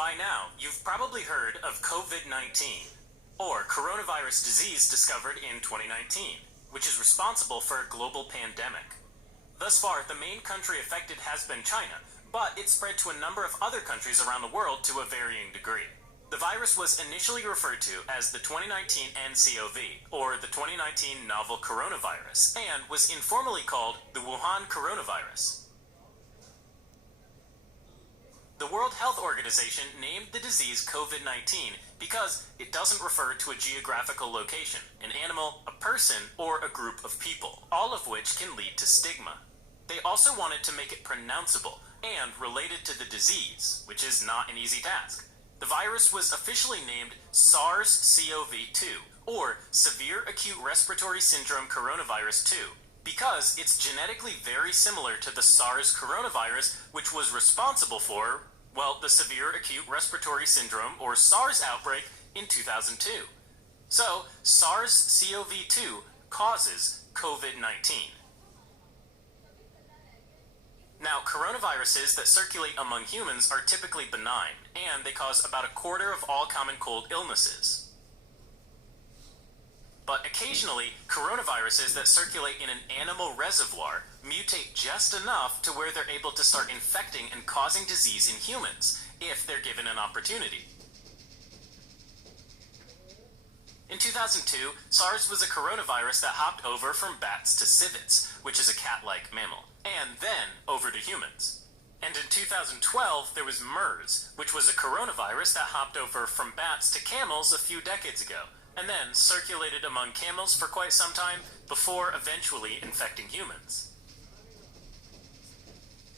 By now, you've probably heard of COVID-19, or coronavirus disease discovered in 2019, which is responsible for a global pandemic. Thus far, the main country affected has been China, but it spread to a number of other countries around the world to a varying degree. The virus was initially referred to as the 2019 nCoV, or the 2019 novel coronavirus, and was informally called the Wuhan coronavirus. The World Health Organization named the disease COVID-19 because it doesn't refer to a geographical location, an animal, a person, or a group of people, all of which can lead to stigma. They also wanted to make it pronounceable and related to the disease, which is not an easy task. The virus was officially named SARS-CoV-2, or Severe Acute Respiratory Syndrome Coronavirus 2, because it's genetically very similar to the SARS coronavirus, which was responsible for, well, the Severe Acute Respiratory Syndrome, or SARS outbreak in 2002. So, SARS-CoV-2 causes COVID-19. Now, coronaviruses that circulate among humans are typically benign, and they cause about a quarter of all common cold illnesses. But occasionally, coronaviruses that circulate in an animal reservoir mutate just enough to where they're able to start infecting and causing disease in humans, if they're given an opportunity. In 2002, SARS was a coronavirus that hopped over from bats to civets, which is a cat-like mammal, and then over to humans. And in 2012, there was MERS, which was a coronavirus that hopped over from bats to camels a few decades ago, and then circulated among camels for quite some time before eventually infecting humans.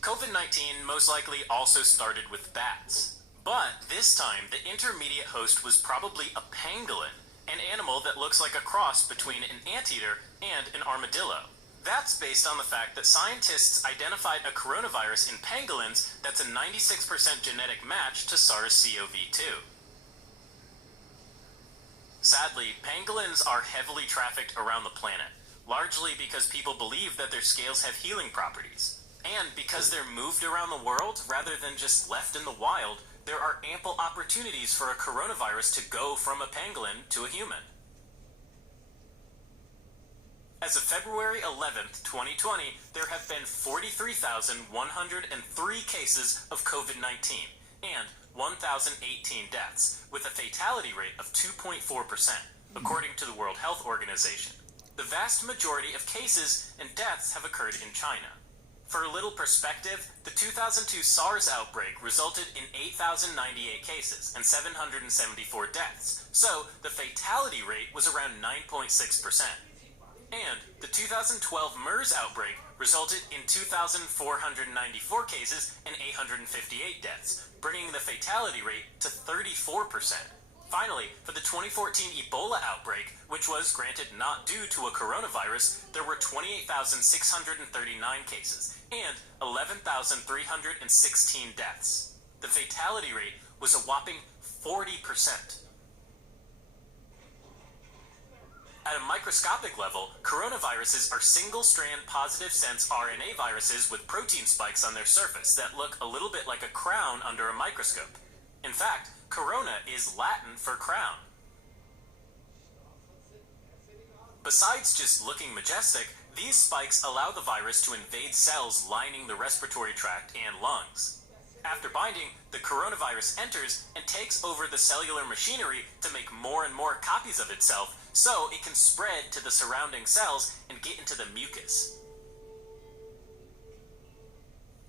COVID-19 most likely also started with bats, but this time the intermediate host was probably a pangolin, an animal that looks like a cross between an anteater and an armadillo. That's based on the fact that scientists identified a coronavirus in pangolins that's a 96% genetic match to SARS-CoV-2. Sadly, pangolins are heavily trafficked around the planet, largely because people believe that their scales have healing properties. And because they're moved around the world rather than just left in the wild, there are ample opportunities for a coronavirus to go from a pangolin to a human. As of February 11th, 2020, there have been 43,103 cases of COVID-19 and 1,018 deaths, with a fatality rate of 2.4%, according to the World Health Organization. The vast majority of cases and deaths have occurred in China. For a little perspective, the 2002 SARS outbreak resulted in 8,098 cases and 774 deaths, so the fatality rate was around 9.6%. And the 2012 MERS outbreak resulted in 2,494 cases and 858 deaths, bringing the fatality rate to 34%. Finally, for the 2014 Ebola outbreak, which was granted not due to a coronavirus, there were 28,639 cases and 11,316 deaths. The fatality rate was a whopping 40%. At a microscopic level, coronaviruses are single-strand positive-sense RNA viruses with protein spikes on their surface that look a little bit like a crown under a microscope. In fact, corona is Latin for crown. Besides just looking majestic, these spikes allow the virus to invade cells lining the respiratory tract and lungs. After binding, the coronavirus enters and takes over the cellular machinery to make more and more copies of itself, so it can spread to the surrounding cells and get into the mucus.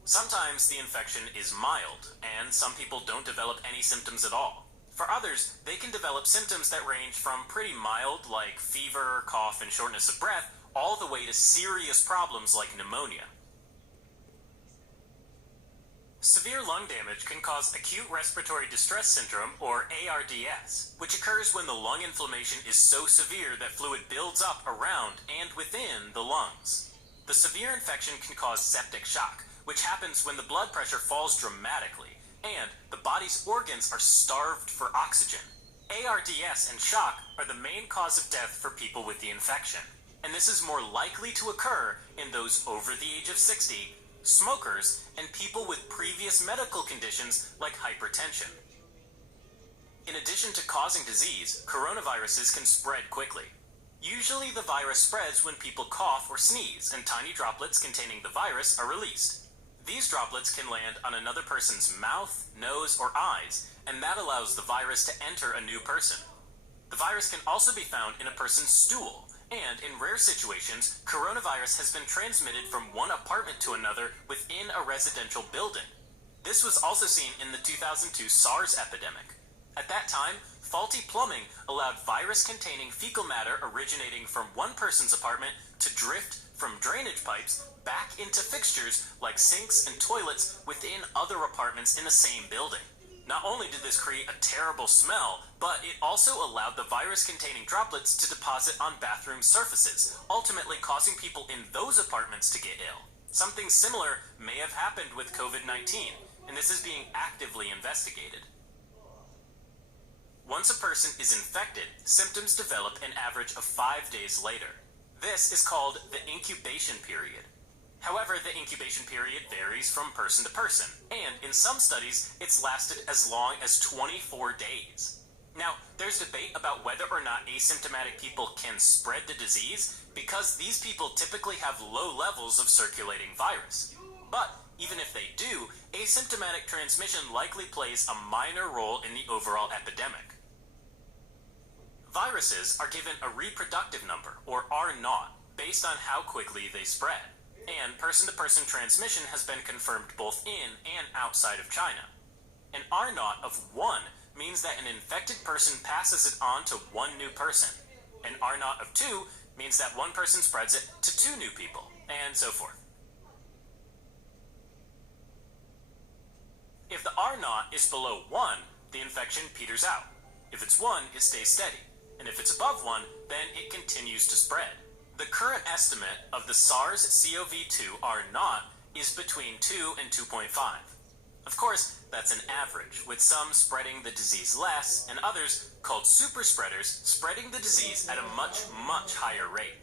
Sometimes the infection is mild, and some people don't develop any symptoms at all. For others, they can develop symptoms that range from pretty mild, like fever, cough, and shortness of breath, all the way to serious problems like pneumonia. Severe lung damage can cause acute respiratory distress syndrome, or ARDS, which occurs when the lung inflammation is so severe that fluid builds up around and within the lungs. The severe infection can cause septic shock, which happens when the blood pressure falls dramatically, and the body's organs are starved for oxygen. ARDS and shock are the main cause of death for people with the infection, and this is more likely to occur in those over the age of 60, smokers, and people with previous medical conditions like hypertension. In addition to causing disease, coronaviruses can spread quickly. Usually the virus spreads when people cough or sneeze, and tiny droplets containing the virus are released. These droplets can land on another person's mouth, nose, or eyes, and that allows the virus to enter a new person. The virus can also be found in a person's stool, and in rare situations, coronavirus has been transmitted from one apartment to another within a residential building. This was also seen in the 2002 SARS epidemic. At that time, faulty plumbing allowed virus-containing fecal matter originating from one person's apartment to drift from drainage pipes back into fixtures like sinks and toilets within other apartments in the same building. Not only did this create a terrible smell, but it also allowed the virus-containing droplets to deposit on bathroom surfaces, ultimately causing people in those apartments to get ill. Something similar may have happened with COVID-19, and this is being actively investigated. Once a person is infected, symptoms develop an average of 5 days later. This is called the incubation period. However, the incubation period varies from person to person, and in some studies, it's lasted as long as 24 days. Now, there's debate about whether or not asymptomatic people can spread the disease, because these people typically have low levels of circulating virus. But even if they do, asymptomatic transmission likely plays a minor role in the overall epidemic. Viruses are given a reproductive number, or R0, based on how quickly they spread. And person-to-person transmission has been confirmed both in and outside of China. An R0 of 1 means that an infected person passes it on to one new person. An R0 of 2 means that one person spreads it to 2 new people, and so forth. If the R0 is below 1, the infection peters out. If it's 1, it stays steady. And if it's above 1, then it continues to spread. The current estimate of the SARS-CoV-2 R0 is between 2 and 2.5. Of course, that's an average, with some spreading the disease less, and others, called super spreaders, spreading the disease at a much, much higher rate.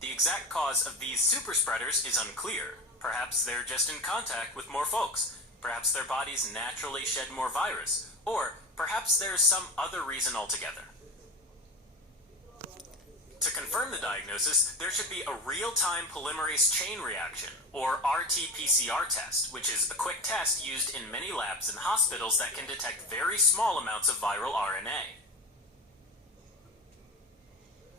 The exact cause of these super spreaders is unclear. Perhaps they're just in contact with more folks. Perhaps their bodies naturally shed more virus. Or perhaps there's some other reason altogether. To confirm the diagnosis, there should be a real-time polymerase chain reaction, or RT-PCR test, which is a quick test used in many labs and hospitals that can detect very small amounts of viral RNA.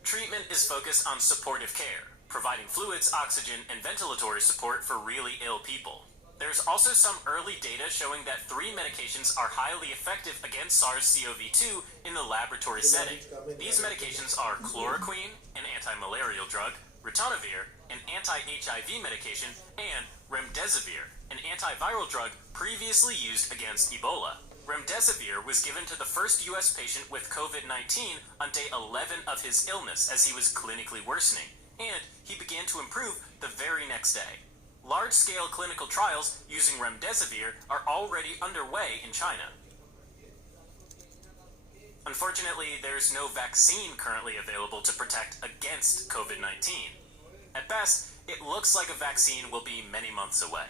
Treatment is focused on supportive care, providing fluids, oxygen, and ventilatory support for really ill people. There's also some early data showing that 3 medications are highly effective against SARS-CoV-2 in the laboratory setting. These medications are chloroquine, an anti-malarial drug, ritonavir, an anti-HIV medication, and remdesivir, an antiviral drug previously used against Ebola. Remdesivir was given to the first U.S. patient with COVID-19 on day 11 of his illness as he was clinically worsening, and he began to improve the very next day. Large-scale clinical trials using remdesivir are already underway in China. Unfortunately, there's no vaccine currently available to protect against COVID-19. At best, it looks like a vaccine will be many months away.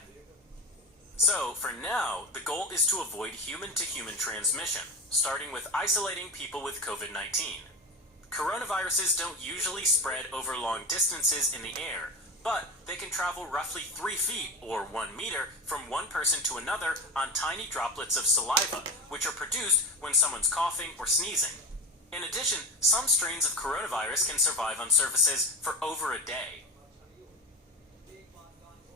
So, for now, the goal is to avoid human-to-human transmission, starting with isolating people with COVID-19. Coronaviruses don't usually spread over long distances in the air, but they can travel roughly 3 feet, or 1 meter, from one person to another on tiny droplets of saliva, which are produced when someone's coughing or sneezing. In addition, some strains of coronavirus can survive on surfaces for over a day.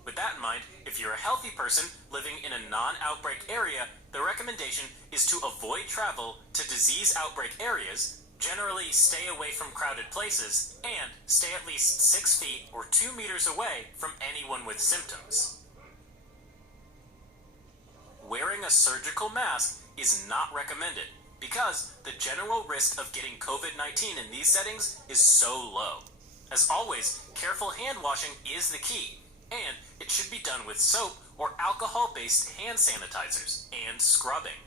With that in mind, if you're a healthy person living in a non-outbreak area, the recommendation is to avoid travel to disease outbreak areas, generally stay away from crowded places, and stay at least 6 feet or 2 meters away from anyone with symptoms. Wearing a surgical mask is not recommended because the general risk of getting COVID-19 in these settings is so low. As always, careful hand washing is the key, and it should be done with soap or alcohol-based hand sanitizers and scrubbing.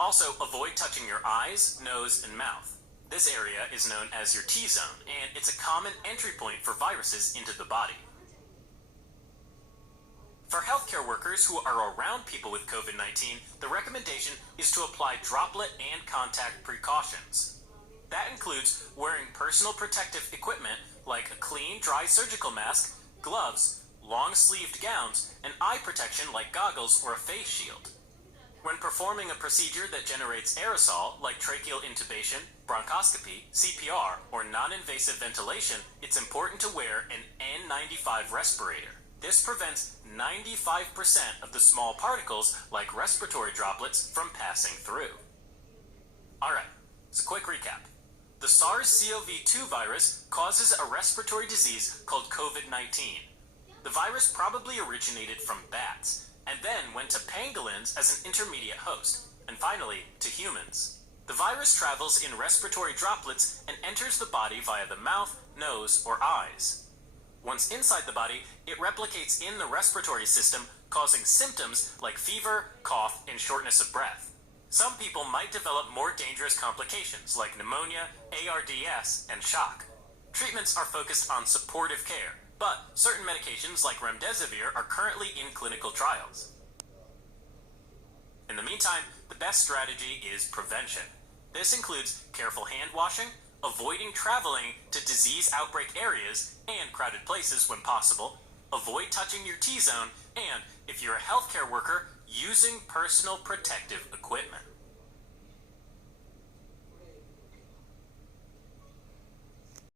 Also, avoid touching your eyes, nose, and mouth. This area is known as your T-zone, and it's a common entry point for viruses into the body. For healthcare workers who are around people with COVID-19, the recommendation is to apply droplet and contact precautions. That includes wearing personal protective equipment like a clean, dry surgical mask, gloves, long-sleeved gowns, and eye protection like goggles or a face shield. When performing a procedure that generates aerosol, like tracheal intubation, bronchoscopy, CPR, or non-invasive ventilation, it's important to wear an N95 respirator. This prevents 95% of the small particles, like respiratory droplets, from passing through. Alright, so quick recap. The SARS-CoV-2 virus causes a respiratory disease called COVID-19. The virus probably originated from bats, and then went to pangolins as an intermediate host, and finally to humans. The virus travels in respiratory droplets and enters the body via the mouth, nose, or eyes. Once inside the body, it replicates in the respiratory system, causing symptoms like fever, cough, and shortness of breath. Some people might develop more dangerous complications like pneumonia, ARDS, and shock. Treatments are focused on supportive care, but certain medications like remdesivir are currently in clinical trials. In the meantime, the best strategy is prevention. This includes careful hand washing, avoiding traveling to disease outbreak areas and crowded places when possible, avoid touching your T-zone, and, if you're a healthcare worker, using personal protective equipment.